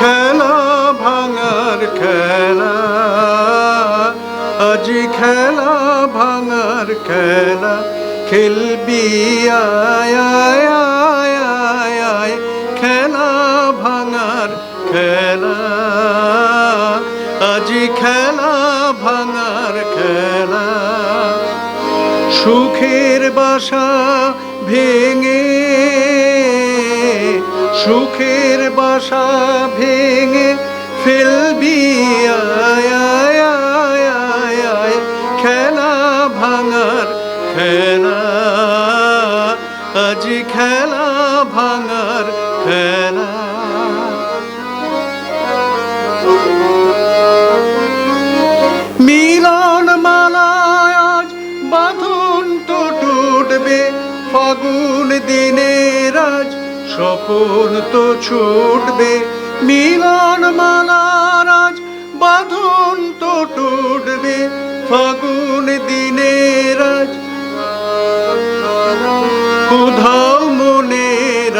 খেলা ভাঙার খেলা, আজি খেলা ভাঙার খেলা খেলবি আয় আয় আয় আয় আয়, খেলা ভাঙার খেলা, আজি খেলা ভাঙার খেলা। সুখের বাসা ভেঙে, সুখের বাসা ভেঙে ফেলবি আয় আয় আয় আয় আয়, খেলা ভাঙার খেলা, আজি খেলা ভাঙার খেলা। মিলন মালায় আজ বাঁধন তো টুটবে, ফাগুন দিনের আজ স্বপন তো ছুটবে। মিলন মালার আজ বাঁধন তো টুটবে, ফাগুন দিনের আজ উধাও মনের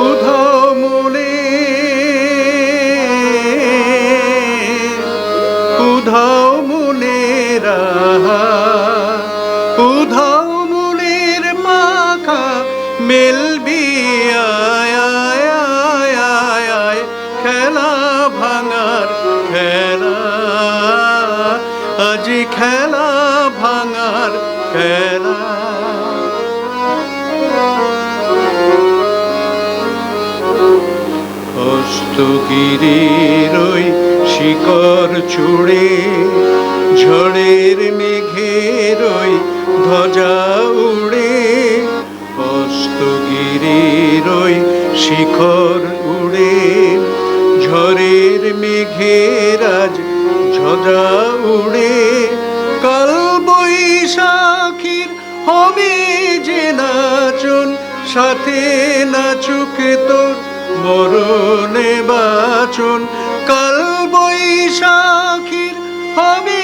উধাও মনে, উধাও মনের উধাও মনের মাখা মেলবি আয় আয় আয় আয় আয়, খেলা ভাঙার খেলা, আজি খেলা ভাঙার খেলা। হস্তগিরির ওই শিকড় চূড়ে, ঝড়ের মেঘের ওই ধ্বজা উড়ে, হস্তগিরির ওই শিখর উড়ে, ঝড়ের মেঘের আজ ঝজা উড়ে। কাল বৈশাখীর হবে যে নাচন, সাথে নাচুক তোর মরণে বাচন। কাল বৈশাখীর হবে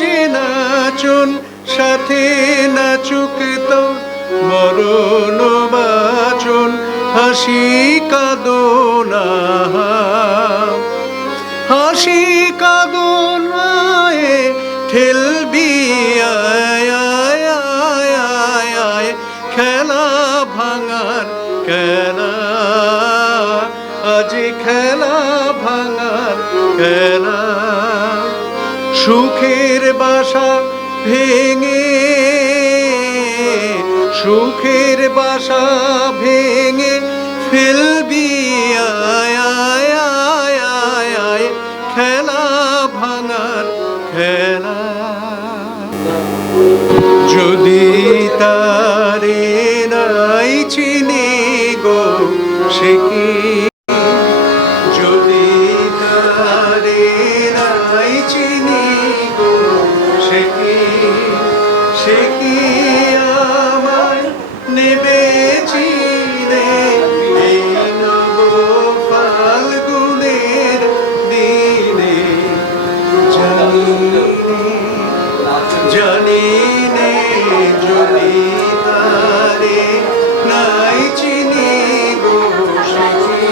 যে নাচন, সাথে নাচুক তোর মরণ বাচন। হাসি কাঁদনা, হাসি কাঁদনায় ঠেলবি আয় আয় আয় আয় আয়, খেলা ভাঙার খেলা, আজি খেলা ভাঙার খেলা। সুখের বাসা ভেঙে, সুখের বাসা ভেঙে ফেলবি আয় আয় আয় আয় আয়, খেলা ভাঙার খেলা। যদি তারে নাই চিনি গো সে কি, যদি তারে নাই চিনি গো সে কি, সে কি আমায় নেবে চিনে এই নব ফাল্গুনের দিনে। জানি জানি নে যদি তারে নাই চিনি গো সে কি,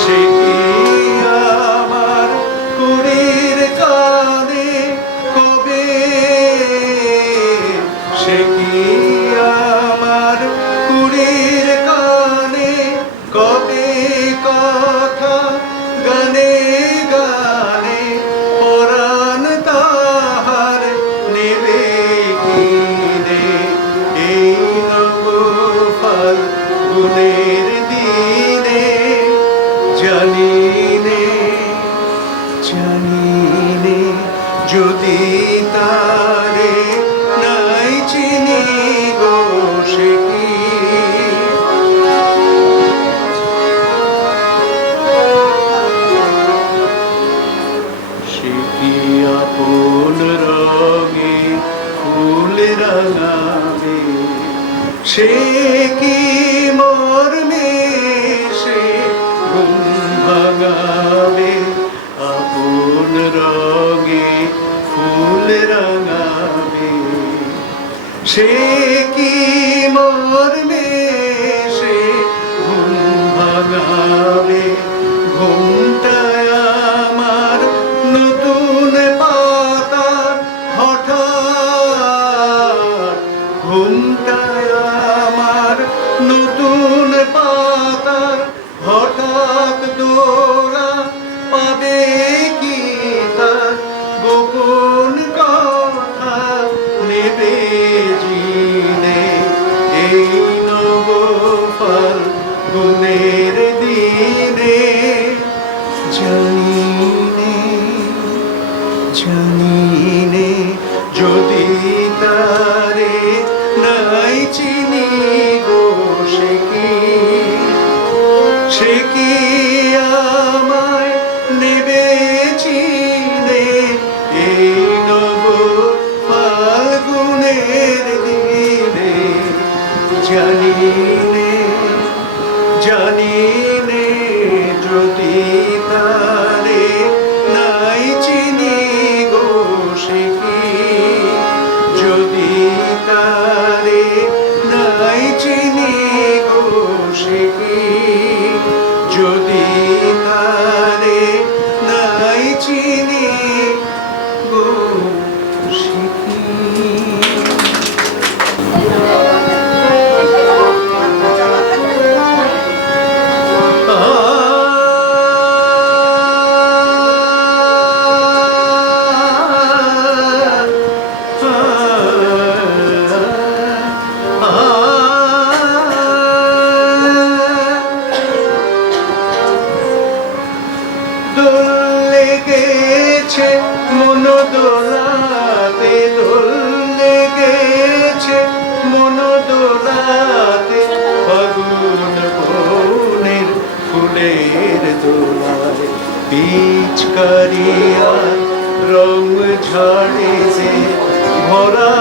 সে কি আমার কুড়ির কানে কবে, সে কি আমার কুড়ির কানে কবে কথা গানে গানে, পরাণ তাহার নেবে কিনে এই নব ফাল্গুনের দিনে। জানি নে জানি নে যদি তারে নাই চিনি গো সে কি, সে কি আপন রঙে ফুল রাঙাবে, সে কি মর্মে সে ঘুম ভাঙাবে। আপন রঙে ফুল রাঙাবে, সে কি মর্মে সে ঘুম ভাঙাবে ঘুমটায় আমার নতুন পাতার হঠাৎ ঘুমটায় আমার নতুন পাতার হঠাৎ দোলা পাবে কি তার গোপন কথা নেবে জিনে এই নবফল গুণের দিনে জানিনে যদি তারে নাই চিনি গো সে কি আমায় নেবে চিনে এই নব ফাল্গুনের দিনে জানিনে যদি তারে নাই চিনি গো সে কি যদি তারে নাই চিনি গো সে কি যদি তারে নাই চিনি গো সে কি লেগেছে মন দোলাতে দোল লেগেছে মন দোলাতে ফাগুন বনের ফুলের দোলায় পিচকারিয়া রং ঝাড়ে যে ভরা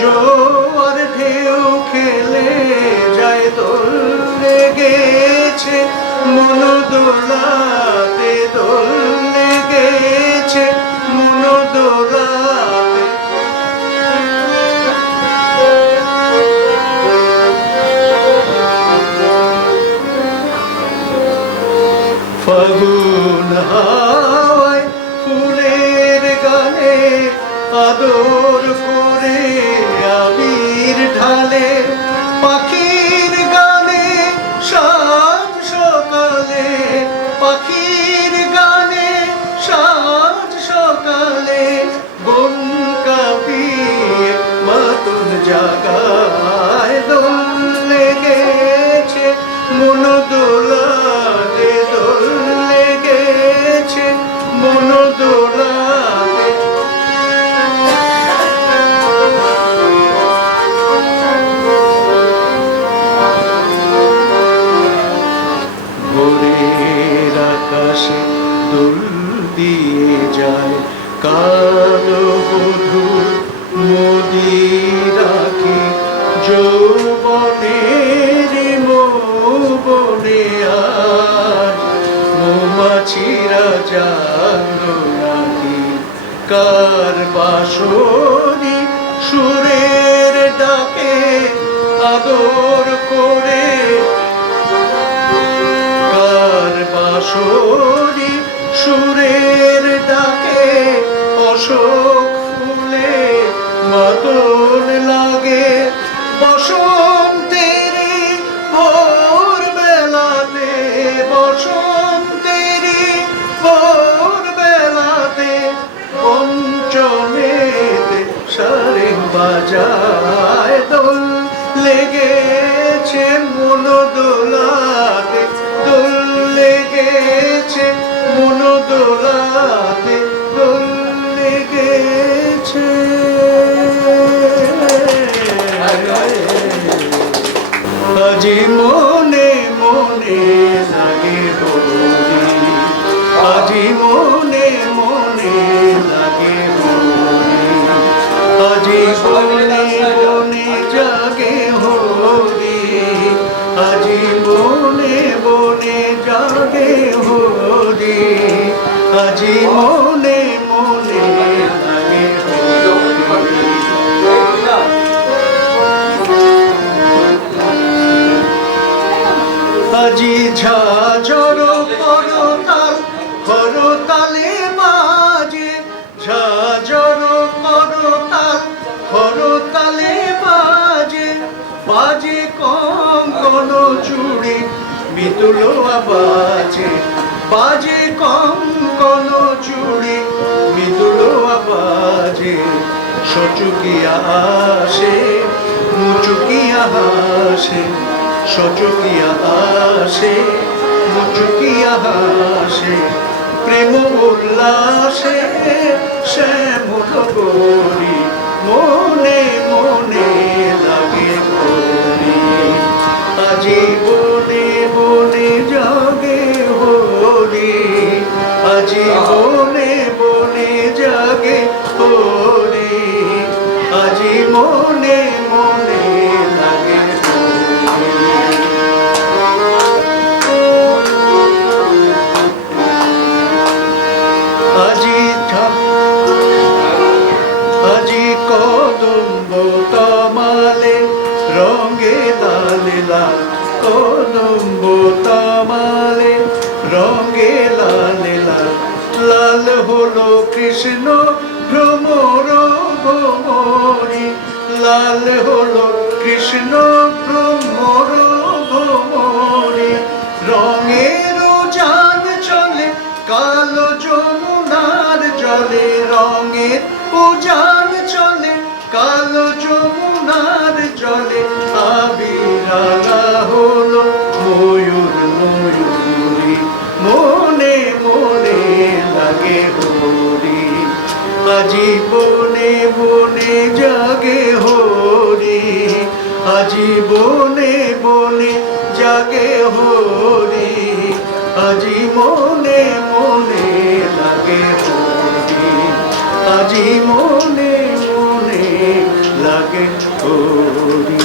জোয়ার ঢেউ খেলে যায় দোল লেগেছে মন দোলাতে দোল লেগেছে মন দোলাতে ফাগুন হাওয়ায় ফুলের গানে আদর করে আবির ঢালে পাখির গানে সাজ সকালে পাখির গানে সাজ সকালে বন কাঁপিয়ে মাতুল জাগায় দোল লেগেছে মন দোলাতে দোল লেগেছে মন দোলাতে ভোরের আকাশে দোল দিয়ে যায় কালো বধূর মোদি রাখি যৌবনের মৌবনে আজ মৌমাছিরা জাগলো নাকি কার বাঁশরি সুরের ডাকে আদর করে কার বাঁশরি সুরের ডাকে অশোক ফুলে মাদল লাগে বসন্তের ভোর বেলাতে বসন্তের ভোর বেলাতে পঞ্চমেতে সারে বাজায় দোল লেগেছে মন দোলাতে দোল লেগেছে মন দোলাতে দোল লেগেছে আজি মনে মনে লাগে বলি আজি মনে মনে লাগে বলি আজি বনে বনে জাগে হরি আজি বনে বনে জাগে হরি আজি মনে মনে লাগে হরি ঝাঁঝর করতাল করতালে বাজে, ঝাঁঝর করতাল করতালে বাজে, বাজে কঙ্কন চুড়ি মৃদুল আওয়াজে, বাজে কঙ্কন চুড়ি মৃদুল আওয়াজে। সচকিয়া আসে মুচুকিয়া হাসে, সচকিয়া আসে মুচুকিয়া হাসে, প্রেম উল্লাসে শ্যামল গরি মনে মনে লাগে হরি। আজি বনে বনে জাগে হরি, আজি বনে বনে জাগে হরি, আজি মনে মনে লাগে হরি। আজি কদম্ব তমালে রঙে লালে লাল, কদম্ব তমালে রঙে লালে লাল, লাল হলো কৃষ্ণ ভ্রমর ভ্রমরি, লাল হলো কৃষ্ণ ভ্রমর ভ্রমরি। রঙের যান চলে কালো যমুনার জলে, রঙের উজান চলে কালো যমুনার জলে, আবিরালা হলো ময়ূর ময়ূরী মনে মনে লাগে হরি। আজি বনে বনে জাগে হরি, আজি বনে বনে জাগে হরি, আজি মনে মনে লাগে হরি, আজি মনে মনে লাগে হরি।